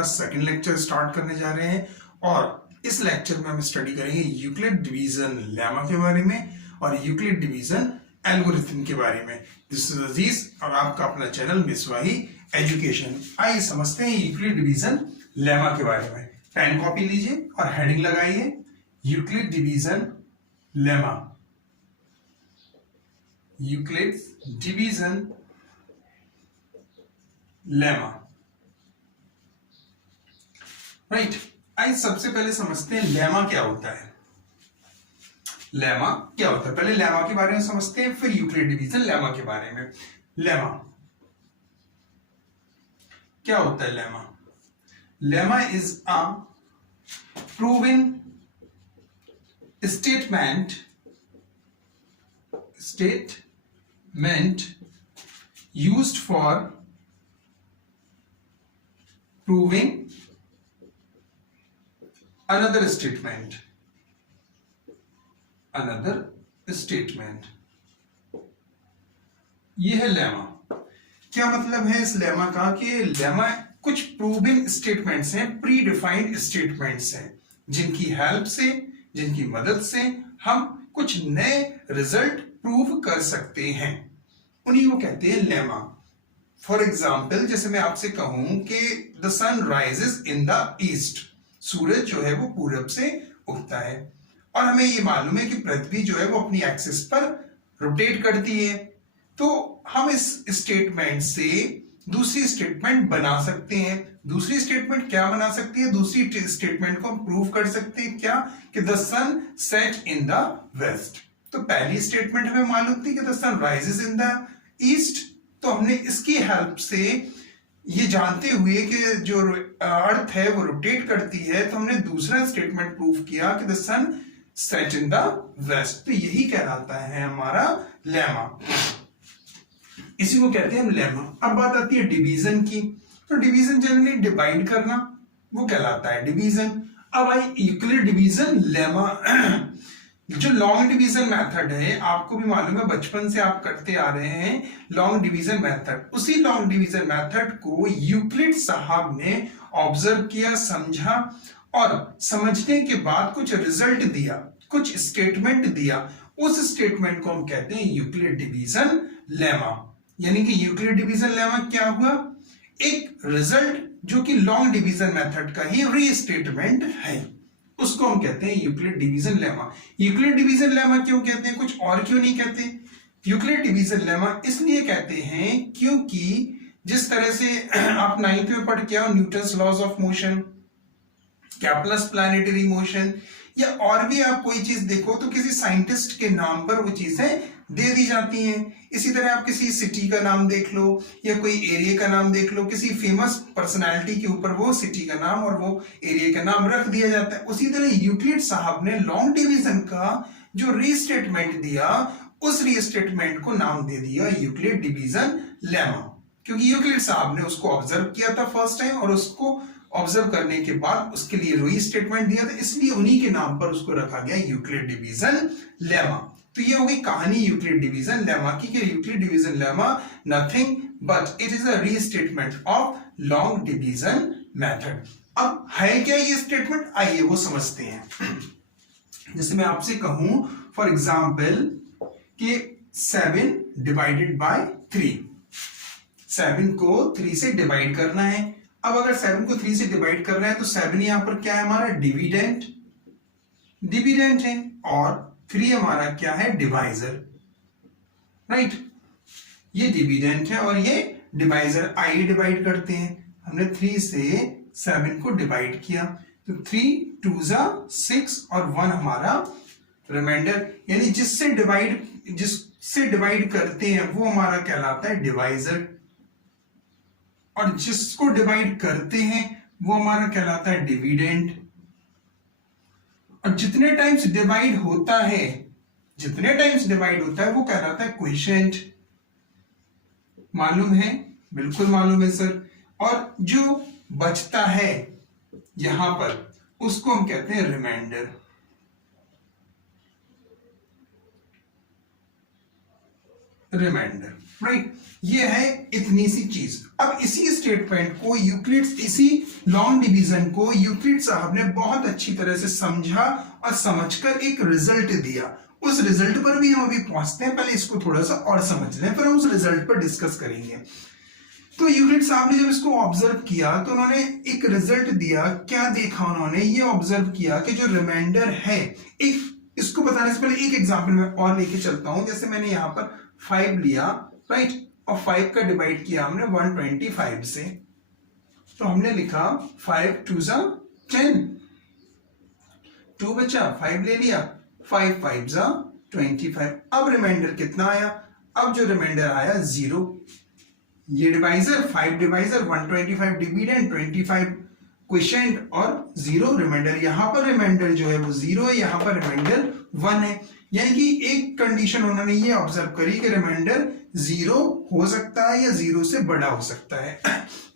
का second lecture start करने जा रहे हैं और इस लेक्चर में हम स्टडी करेंगे यूक्लिड डिवीजन लेमा के बारे में और यूक्लिड डिवीजन एल्गोरिथम के बारे में। दिस इज अजीज और आपका अपना चैनल मिसवाही एजुकेशन। आइए समझते हैं यूक्लिड डिवीजन लेमा के बारे में। पेन कॉपी लीजिए और हेडिंग लगाइए Euclid division lemma. Euclid division lemma, right. आइए सबसे पहले समझते हैं लेमा क्या होता है। लेमा क्या होता है, पहले लेमा के बारे में समझते हैं, फिर यूक्लिड डिवीजन लेमा के बारे में। लेमा क्या होता है? Lemma is a proven statement used for proving another statement। ये है लेमा। क्या मतलब है इस लेमा का कि लेमा कुछ प्रूविंग स्टेटमेंट्स हैं, प्री डिफाइंड स्टेटमेंट्स हैं, जिनकी हेल्प से, जिनकी मदद से हम कुछ नए रिजल्ट प्रूव कर सकते हैं, उन्हीं को कहते हैं लेमा। फॉर एग्जाम्पल, जैसे मैं आपसे कहूं कि the sun rises in the east, सूरज जो है वो पूरब से उगता है, और हमें ये मालूम है कि पृथ्वी जो है वो अपनी एक्सिस पर रोटेट करती है। तो हम इस स्टेटमेंट से दूसरी स्टेटमेंट बना सकते हैं। दूसरी स्टेटमेंट क्या बना सकती है? दूसरी स्टेटमेंट को हम प्रूव कर सकते हैं क्या? कि the sun set in the west. तो पहली स्टेटमेंट हमें मालूम थी कि the sun rises in the east, तो हमने इसकी हेल्प से ये जानते हुए कि जो अर्थ है वो रोटेट करती है, तो हमने दूसरा स्टेटमेंट प्रूव किया कि the sun set in the west. तो यही कहलाता है हमारा लेमा, इसी को कहते हैं हम लेमा। अब बात आती है डिवीजन की। तो डिवीजन जनरली डिवाइड करना, वो कहलाता है डिवीजन। अब आई यूक्लिड डिवीजन लेमा। जो लॉन्ग डिवीजन मेथड है, आपको भी मालूम है, बचपन से आप करते आ रहे हैं लॉन्ग डिवीजन मेथड। उसी लॉन्ग डिवीजन मेथड को यूक्लिड साहब ने ऑब्जर्व किया, समझा, और समझने के बाद कुछ रिजल्ट दिया, कुछ स्टेटमेंट दिया। उस स्टेटमेंट को हम कहते हैं यूक्लिड डिवीजन लेमा। यानी कि यूक्लिड डिवीजन लेमा क्या हुआ? एक रिजल्ट जो कि लॉन्ग डिवीजन मेथड का ही रीस्टेटमेंट है, उसको हम कहते हैं Euclid division lemma. Euclid division lemma क्यों कहते हैं, कुछ और क्यों नहीं कहते? यूक्लिड डिवीजन लेमा इसलिए कहते हैं क्योंकि जिस तरह से आप 9th में पढ़ के आओ, Newton's laws of motion, Kepler's planetary motion, या और भी आप कोई चीज देखो तो किसी साइंटिस्ट के नाम पर वो चीजें दे दी जाती हैं। इसी तरह आप किसी सिटी का नाम देख लो या कोई एरिया का नाम देख लो, किसी फेमस पर्सनालिटी के ऊपर वो सिटी का नाम और वो एरिया का नाम रख दिया जाता है। उसी तरह यूक्लिड साहब ने लॉन्ग डिवीजन का जो रीस्टेटमेंट दिया, उस रीस्टेटमेंट को नाम दे दिया यूक्लिड डिवीजन लेमा, क्योंकि यूक्लिड साहब ने उसको ऑब्जर्व किया था फर्स्ट टाइम, और उसको ऑब्जर्व करने के बाद उसके लिए रीस्टेटमेंट दिया था, इसलिए उन्हीं के नाम पर उसको रखा गया यूक्लिड डिवीजन लेमा। तो ये हो गई कहानी यूक्लिड डिवीजन लेमा की, कि Euclid division lemma nothing but it is a restatement of long division method. अब है क्या ये स्टेटमेंट, आइए वो समझते हैं। जैसे मैं आपसे कहूं फॉर एग्जाम्पल कि 7 डिवाइडेड बाय 3, 7 को 3 से डिवाइड करना है। अब अगर 7 को 3 से डिवाइड करना है तो 7 यहां पर क्या है हमारा? डिविडेंट है, और 3 हमारा क्या है? Divisor, right. ये डिविडेंट है और ये डिवाइजर। आइए डिवाइड करते हैं। हमने 3 से 7 को डिवाइड किया, तो 3 2 6 और 1 हमारा रिमाइंडर, यानी जिससे डिवाइड करते हैं वो हमारा कहलाता है डिवाइजर, और जिसको डिवाइड करते हैं वो हमारा कहलाता है डिविडेंट। और जितने टाइम्स डिवाइड होता है वो कहलाता है क्वोशिएंट। मालूम है? बिल्कुल मालूम है सर। और जो बचता है यहां पर, उसको हम कहते हैं रिमाइंडर। Reminder, right. ये है इतनी सी चीज। अब इसी स्टेटमेंट को यूक्लिड्स, इसी लॉन्ग डिवीजन को यूक्लिड साहब ने बहुत अच्छी तरह से समझा और समझकर एक रिजल्ट दिया। उस रिजल्ट पर भी हम अभी पहुंचते हैं, पहले इसको थोड़ा सा और समझ लें, फिर हम उस रिजल्ट पर डिस्कस करेंगे। तो यूक्लिड साहब ने जब इसको ऑब्जर्व किया तो उन्होंने एक रिजल्ट दिया। क्या देखा उन्होंने? ये ऑब्जर्व किया कि जो रिमाइंडर है, एक इसको बताने से पहले एक एग्जांपल मैं और लेके चलता हूं। जैसे मैंने यहां पर 5 लिया, राइट, और 5 का डिवाइड किया हमने 125 से, तो हमने लिखा 5 2 जा 10, 2 बचा, 5 ले लिया, 5 5 जा 25। अब रिमाइंडर कितना आया? अब जो रिमाइंडर आया 0। ये डिवाइजर 5 डिवाइजर, 125 डिविडेंड, 25 क्वोशिएंट और 0 रिमाइंडर। यहां पर रिमाइंडर जो है वो 0 है, यहां पर रिमाइंडर 1 है। यानी कि एक कंडीशन उन्होंने ये ऑब्जर्व करी कि रिमाइंडर 0 हो सकता है या 0 से बड़ा हो सकता है।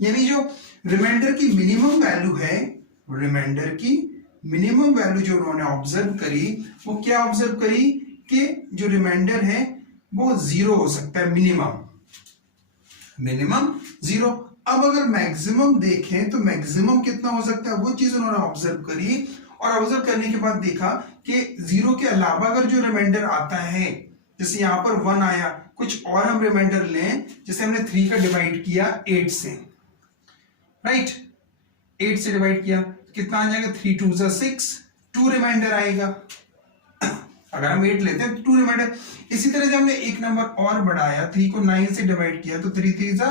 यानी जो रिमाइंडर की मिनिमम वैल्यू है, रिमाइंडर की मिनिमम वैल्यू जो उन्होंने ऑब्जर्व करी, वो क्या ऑब्जर्व करी कि जो रिमाइंडर है वो 0 हो सकता है, मिनिमम 0। अब अगर मैक्सिमम देखें तो मैक्सिमम कितना हो सकता है, वो चीज उन्होंने ऑब्जर्व करी और ऑब्जर्व करने के बाद देखा कि 0 के अलावा अगर जो रिमाइंडर आता है, जैसे यहां पर 1 आया, कुछ और हम रिमाइंडर लें, जैसे हमने 3 का डिवाइड किया 8 से, राइट, 8 से डिवाइड किया, कितना आ जाएगा? 3 2 जा 6, 2 रिमाइंडर आएगा। अगर हम 8 लेते हैं तो 2 रिमाइंडर। इसी तरह जब हमने एक नंबर और बढ़ाया, 3 को 9 से डिवाइड किया तो 3 3 जा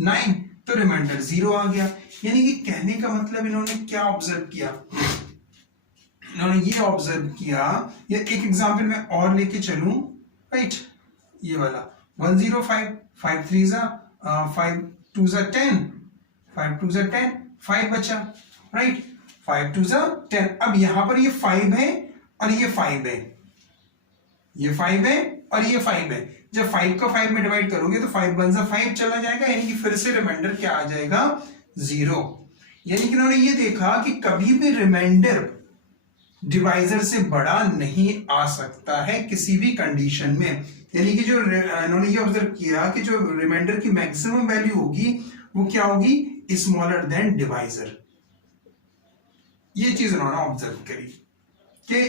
9, तो रिमाइंडर 0 आ गया। यानी कि कहने का मतलब इन्होंने क्या ऑब्जर्व किया? इन्होंने ये ऑब्जर्व किया, या एक एग्जांपल में और लेके चलूं, राइट, ये वाला 105, 5 3 जा 5 2 जा 10, 5 2 जा 10, 5 बचा, राइट, 5 2 जा 10। अब यहां पर ये 5 है और ये 5 है, ये 5 है और ये 5 है। जब 5 को 5 में डिवाइड करोगे तो 5 1 जा 5 चला जाएगा, यानी कि फिर से रिमाइंडर क्या आ जाएगा? 0। यानी कि उन्होंने ये देखा कि कभी भी रिमाइंडर डिवाइजर से बड़ा नहीं आ सकता है किसी भी कंडीशन में। यानी कि जो इन्होंने ये ऑब्जर्व किया कि जो रिमाइंडर की मैक्सिमम वैल्यू होगी वो क्या होगी? Smaller than divisor. ये चीज उन्होंने ऑब्जर्व करी कि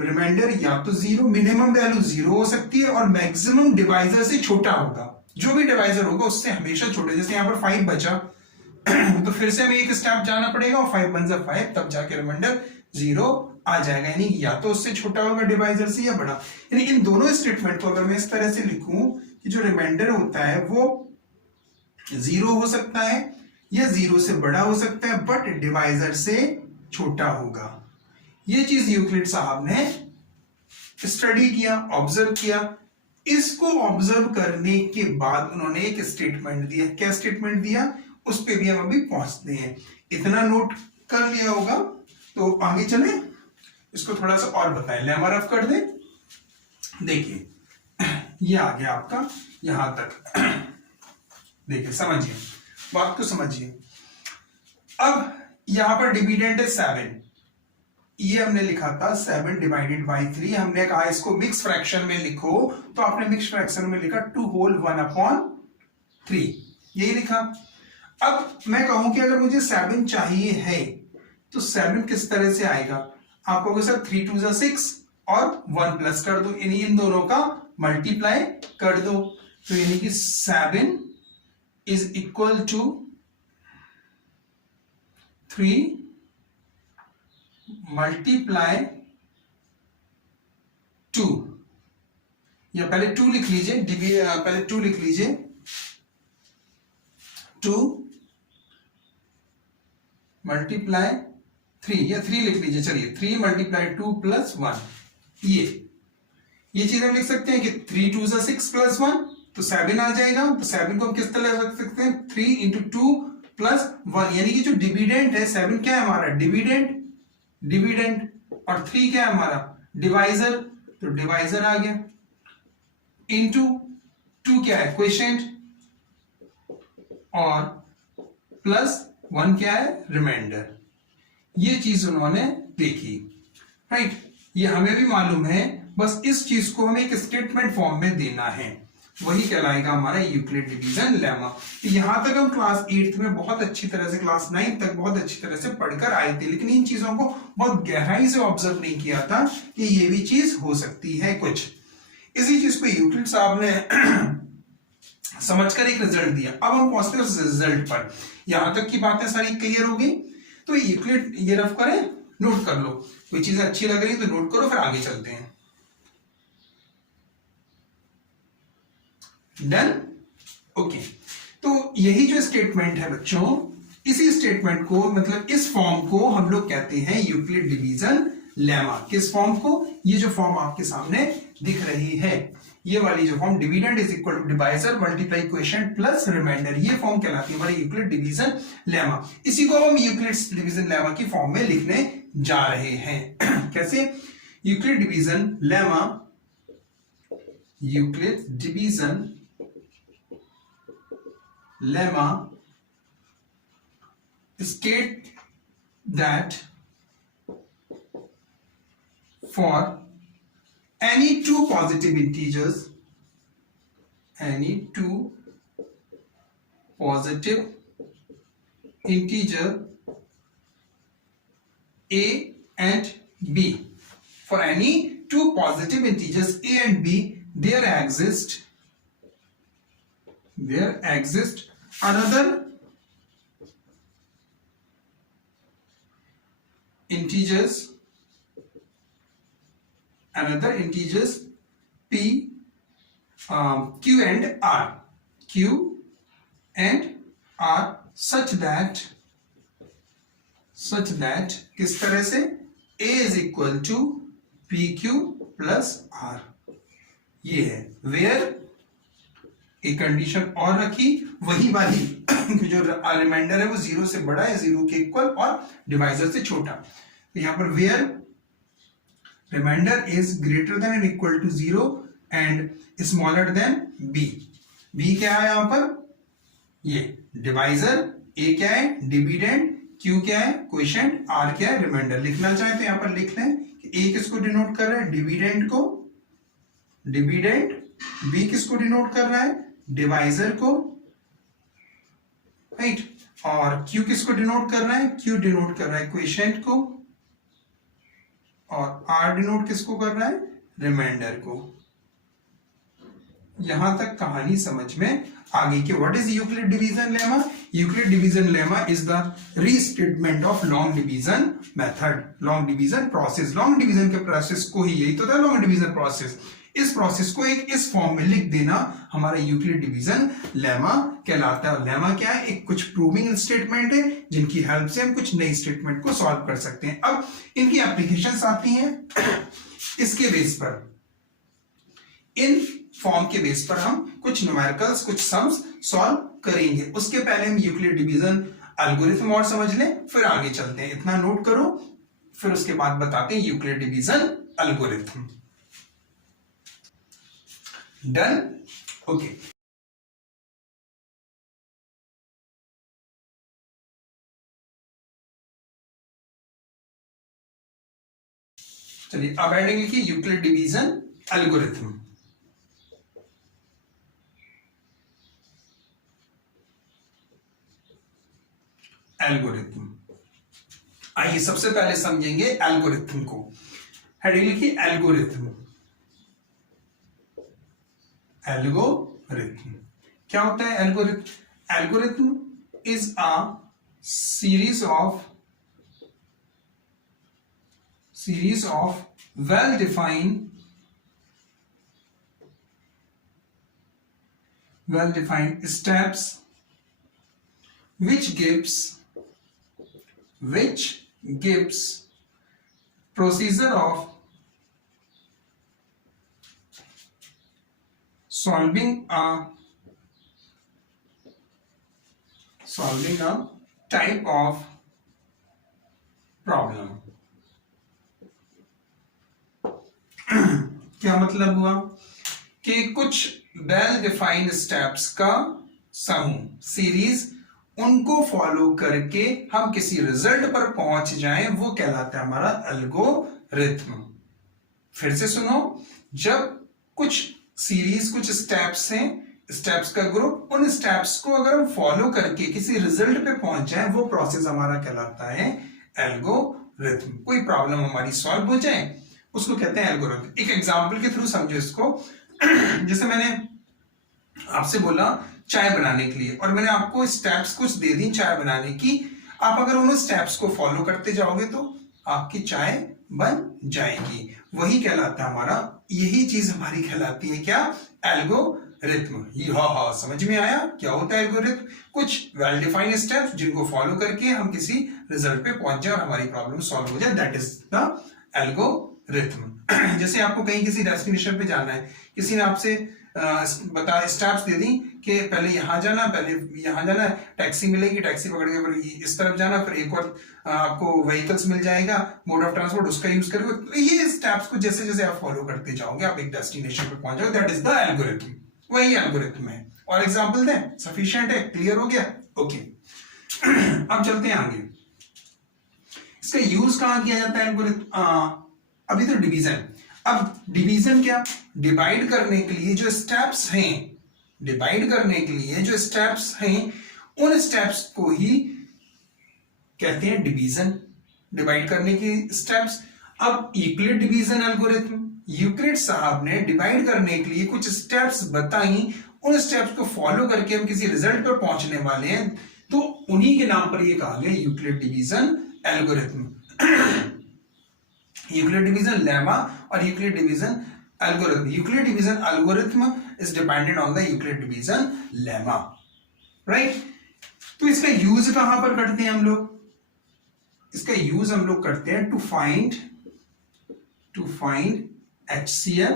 रिमाइंडर या तो 0, मिनिमम वैल्यू 0 हो सकती है और मैक्सिमम डिवाइजर से छोटा होगा। जो भी डिवाइजर होगा उससे हमेशा छोटा। जैसे यहां पर 5 बचा तो फिर से हमें एक स्टेप जाना पड़ेगा और 5 1 जा 5, तब जाके रिमाइंडर 0 आ जाएगा। यानी या तो उससे छोटा होगा डिवाइजर से या बड़ा। यानी इन दोनों स्टेटमेंट को अगर मैं इस तरह से लिखूं कि जो रिमाइंडर होता है वो 0 हो सकता है या 0 से बड़ा हो सकता है, बट डिवाइजर से छोटा होगा। ये चीज यूक्लिड साहब ने स्टडी किया, ऑब्जर्व किया। इसको ऑब्जर्व करने के बाद उन्होंने एक स्टेटमेंट दिया। क्या स्टेटमेंट दिया? उस पे भी हम अभी पहुंचते हैं। इतना नोट कर लिया होगा तो आगे चले, इसको थोड़ा सा और बताएं। लेमा रफ कर दे। देखिए ये आ गया आपका यहां तक। देखिए समझिए, बात को समझिए। अब यहां पर डिविडेंड है 7, ये हमने लिखा था 7 डिवाइडेड बाई 3। हमने कहा इसको मिक्स फ्रैक्शन में लिखो, तो आपने मिक्स फ्रैक्शन में लिखा 2 होल 1/3, यही लिखा। अब मैं कहूं कि अगर मुझे 7 चाहिए है तो 7 किस तरह से आएगा? आप कहोगे सर 3 2 जा 6 और 1 प्लस कर दो, यानी इन दोनों का मल्टीप्लाई कर दो। तो यानी कि 7 इज इक्वल टू 3 मल्टीप्लाई 2, या पहले 2 लिख लीजिए, पहले 2 लिख लीजिए, 2 मल्टीप्लाई 3, या 3 लिख लीजिए, चलिए 3 मल्टीप्लाई 2 प्लस 1। ये चीज हम लिख सकते हैं कि 3 2 जा 6 प्लस 1 तो 7 आ जाएगा। तो 7 को हम किस तरह रख सकते हैं? 3 इंटू 2 प्लस 1, यानी कि जो डिविडेंड है 7 क्या है हमारा? डिविडेंड। और 3 क्या है हमारा? डिवाइजर, तो डिवाइजर आ गया। इंटू 2 क्या है? क्वोशिएंट, और प्लस 1 क्या है? रिमाइंडर। ये चीज उन्होंने देखी, राइट। ये हमें भी मालूम है, बस इस चीज को हमें एक स्टेटमेंट फॉर्म में देना है। वही कहलाएगा हमारा यूक्लिड डिवीजन लेमा। तो यहां तक हम क्लास 8th में बहुत अच्छी तरह से, क्लास 9th तक बहुत अच्छी तरह से पढ़कर आए थे, लेकिन इन चीजों को बहुत गहराई से ऑब्जर्व नहीं किया था कि ये भी चीज हो सकती है कुछ। इसी चीज को यूक्लिड साहब ने समझकर एक रिजल्ट दिया। अब हम पहुंचते हैं उस रिजल्ट पर। यहां तक की बातें सारी क्लियर हो गई। तो यूक्लिड ये रफ करें, नोट कर लो, कोई चीजें अच्छी लग रही है तो नोट करो, फिर आगे चलते हैं। Done, okay. तो यही जो स्टेटमेंट है बच्चों, इसी स्टेटमेंट को, मतलब इस फॉर्म को हम लोग कहते हैं यूक्लिड डिवीजन लेमा। किस फॉर्म को? ये जो फॉर्म आपके सामने दिख रही है, ये वाली जो form, dividend is equal to divisor multiply quotient plus remainder, ये फॉर्म कहलाती है हमारी यूक्लिड डिवीजन लेमा। इसी को हम यूक्लिड डिवीजन लेमा की फॉर्म में लिखने जा रहे हैं। कैसे? Euclid division lemma, Euclid division lemma state that for any two positive integers, any two positive integer a and b, for any two positive integers a and b, there exists another integers p, q and r such that किस तरह से? a is equal to pq plus r, ये है। where एक condition और रखी, वही वाली जो रिमाइंडर है वो 0 से बड़ा है, 0 के इक्वल, और डिवाइजर से छोटा। तो यहां पर where remainder is greater than and equal to 0 and smaller than b। b क्या है यहां पर? ये डिवाइजर, a क्या है? डिविडेंड, q क्या है? क्वोशिएंट, r क्या है? रिमाइंडर। लिखना चाहे तो यहां पर लिख लें कि a किसको डिनोट कर रहा है? डिविडेंड को, डिविडेंड। b किसको डिनोट कर रहा है? डिवाइजर को, राइट। और q किसको डिनोट कर रहा है? q डिनोट कर रहा है क्वोशिएंट को, और r डिनोट किसको कर रहा है? रिमाइंडर को। यहां तक कहानी समझ में आ गई कि what is Euclid division lemma? Euclid division lemma is the restatement of long division method, long division process. Long division के प्रोसेस को ही, यही तो था लॉन्ग डिवीजन प्रोसेस। इस प्रोसेस को एक इस फॉर्म में लिख देना हमारा यूक्लिड डिवीजन लेमा कहलाता है। लेमा क्या है? एक कुछ प्रूविंग स्टेटमेंट है जिनकी हेल्प से हम कुछ नई स्टेटमेंट को सॉल्व कर सकते हैं। अब इनकी एप्लीकेशंस आती हैं इसके बेस पर, इन फॉर्म के बेस पर हम कुछ न्यूमेरिकल्स, कुछ सम्स सॉल्व करेंगे। उसके पहले हम यूक्लिड डिवीजन एल्गोरिथम और समझ लें, फिर आगे चलते हैं। इतना नोट करो, फिर उसके बाद बताते हैं Euclid division algorithm. Done, okay. चलिए अब हेडिंग लिखिए यूक्लिड डिवीजन एल्गोरिथम। एल्गोरिथम, आइए सबसे पहले समझेंगे एल्गोरिथम को। हेडिंग लिखिए एल्गोरिथम। एल्गोरिथम क्या होता है? Algorithm, algorithm is a series of well defined steps which gives procedure of solving a type of problem। क्या मतलब हुआ कि कुछ वेल डिफाइंड स्टेप्स का समूह, सीरीज, उनको फॉलो करके हम किसी रिजल्ट पर पहुंच जाएं, वो कहलाता है हमारा एल्गोरिथम। फिर से सुनो, जब कुछ सीरीज, कुछ स्टेप्स हैं, स्टेप्स का ग्रुप, उन स्टेप्स को अगर हम फॉलो करके किसी रिजल्ट पे पहुंच जाए, वो प्रोसेस हमारा कहलाता है एल्गोरिथम। कोई प्रॉब्लम हमारी सॉल्व हो जाए उसको कहते हैं एल्गोरिथम। एक एग्जांपल के थ्रू समझो इसको। जैसे मैंने आपसे बोला चाय बनाने के लिए, और मैंने आपको स्टेप्स कुछ दे दी चाय बनाने की, आप अगर उन स्टेप्स को फॉलो करते जाओगे तो आपकी चाय बन जाएगी। वही कहलाता है हमारा, यही चीज हमारी कहलाती है क्या, एल्गोरिथम। हाँ, समझ में आया क्या होता है एल्गोरिथम? कुछ वेल डिफाइंड स्टेप्स जिनको फॉलो करके हम किसी रिजल्ट पे पहुंच जाए और हमारी प्रॉब्लम सॉल्व हो जाए, दैट इज द एल्गोरिथम। जैसे आपको कहीं किसी डेस्टिनेशन पे जाना है, किसी ने आपसे स्टेप्स दे दी कि पहले यहां जाना, पहले यहां जाना, टैक्सी मिलेगी, टैक्सी पकड़ के फिर इस तरफ जाना, फिर एक और आपको व्हीकल्स मिल जाएगा, मोड ऑफ ट्रांसपोर्ट, उसका यूज करोगे। तो ये स्टेप्स को जैसे जैसे आप फॉलो करते जाओगे आप एक डेस्टिनेशन पे पहुंच जाओगे, दैट इज द एल्गोरिथम। वही एल्गोरिथम है। और एग्जांपल दें, सफिशिएंट है, क्लियर हो गया? ओके। अब चलते हैं आगे। इसका यूज कहां किया जाता है एल्गोरिथम? अभी तो डिवीजन। अब डिवीजन क्या, डिवाइड करने के लिए जो स्टेप्स हैं, डिवाइड करने के लिए जो स्टेप्स हैं, उन स्टेप्स को ही कहते हैं डिवीजन, डिवाइड करने की स्टेप्स। अब यूक्लिड डिवीजन एल्गोरिथम, यूक्लिड साहब ने डिवाइड करने के लिए कुछ स्टेप्स बताई, उन स्टेप्स को फॉलो करके हम किसी रिजल्ट पर पहुंचने वाले हैं, तो उन्हीं के नाम पर ये कहा गया Euclid division algorithm. Euclid division lemma और Euclid division algorithm. Euclid division algorithm is dependent on the Euclid division lemma, right? तो इसका यूज कहां पर करते हैं हम लोग? इसका यूज हम लोग करते हैं टू फाइंड HCF,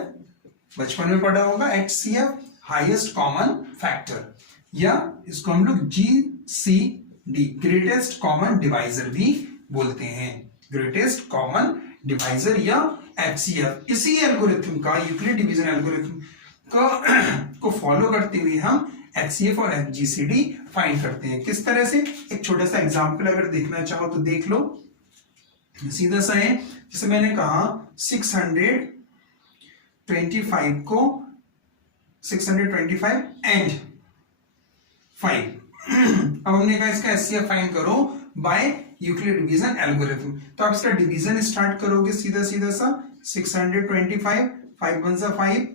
बचपन में पढ़ा होगा HCF, हाईएस्ट कॉमन फैक्टर, या इसको हम लोग GCD, ग्रेटेस्ट कॉमन डिवाइजर भी बोलते हैं, ग्रेटेस्ट कॉमन डिवाइजर या HCF। इसी एल्गोरिथम का, यूक्लिड डिवीजन एल्गोरिथम को फॉलो करते हुए हम HCF और GCD फाइंड करते हैं। किस तरह से? एक छोटा सा एग्जांपल अगर देखना चाहो तो देख लो, सीधा सा है। जैसे मैंने कहा 625 को 625 एंड 5, अब हमने कहा इसका HCF फाइंड करो बाय यूक्लिड डिवीजन एल्गोरिथम। तो आप इसका डिवीजन स्टार्ट करोगे सीधा सीधा सा, 625, 5 1 सा 5,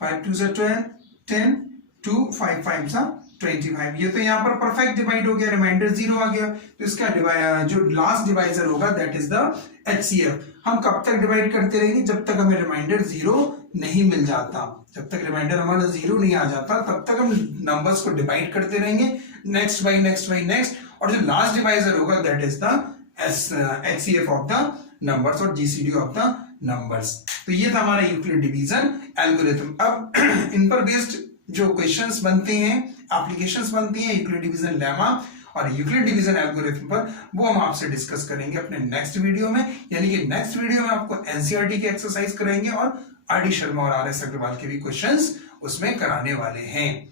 5 2 सा 10, 2 5 5 सा 25। ये तो यहाँ पर परफेक्ट डिवाइड हो गया, रिमाइंडर 0 आ गया। तो इसका जो लास्ट डिवाइजर होगा दैट इज द HCF। हम कब तक डिवाइड करते रहेंगे? जब तक हमें रिमाइंडर 0 नहीं मिल जाता, जब तक रिमाइंडर हमारा 0 नहीं आ जाता तब तक हम नंबर्स को डिवाइड करते रहेंगे, next by next by next. और जो लास्ट डिवाइजर होगा that is the HCF of the numbers और GCD ऑफ द नंबर्स। तो ये था हमारा यूक्लिड डिवीजन एल्गोरिथम। अब इन पर बेस्ड जो क्वेश्चंस बनते हैं, एप्लीकेशंस बनती हैं यूक्लिड डिवीजन लेमा और यूक्लिड डिवीजन एल्गोरिथम पर, वो हम आपसे डिस्कस करेंगे अपने नेक्स्ट वीडियो में। यानी कि नेक्स्ट वीडियो में आपको NCERT की एक्सरसाइज कराएंगे और RD शर्मा और RS अग्रवाल के भी क्वेश्चंस उसमें कराने वाले हैं।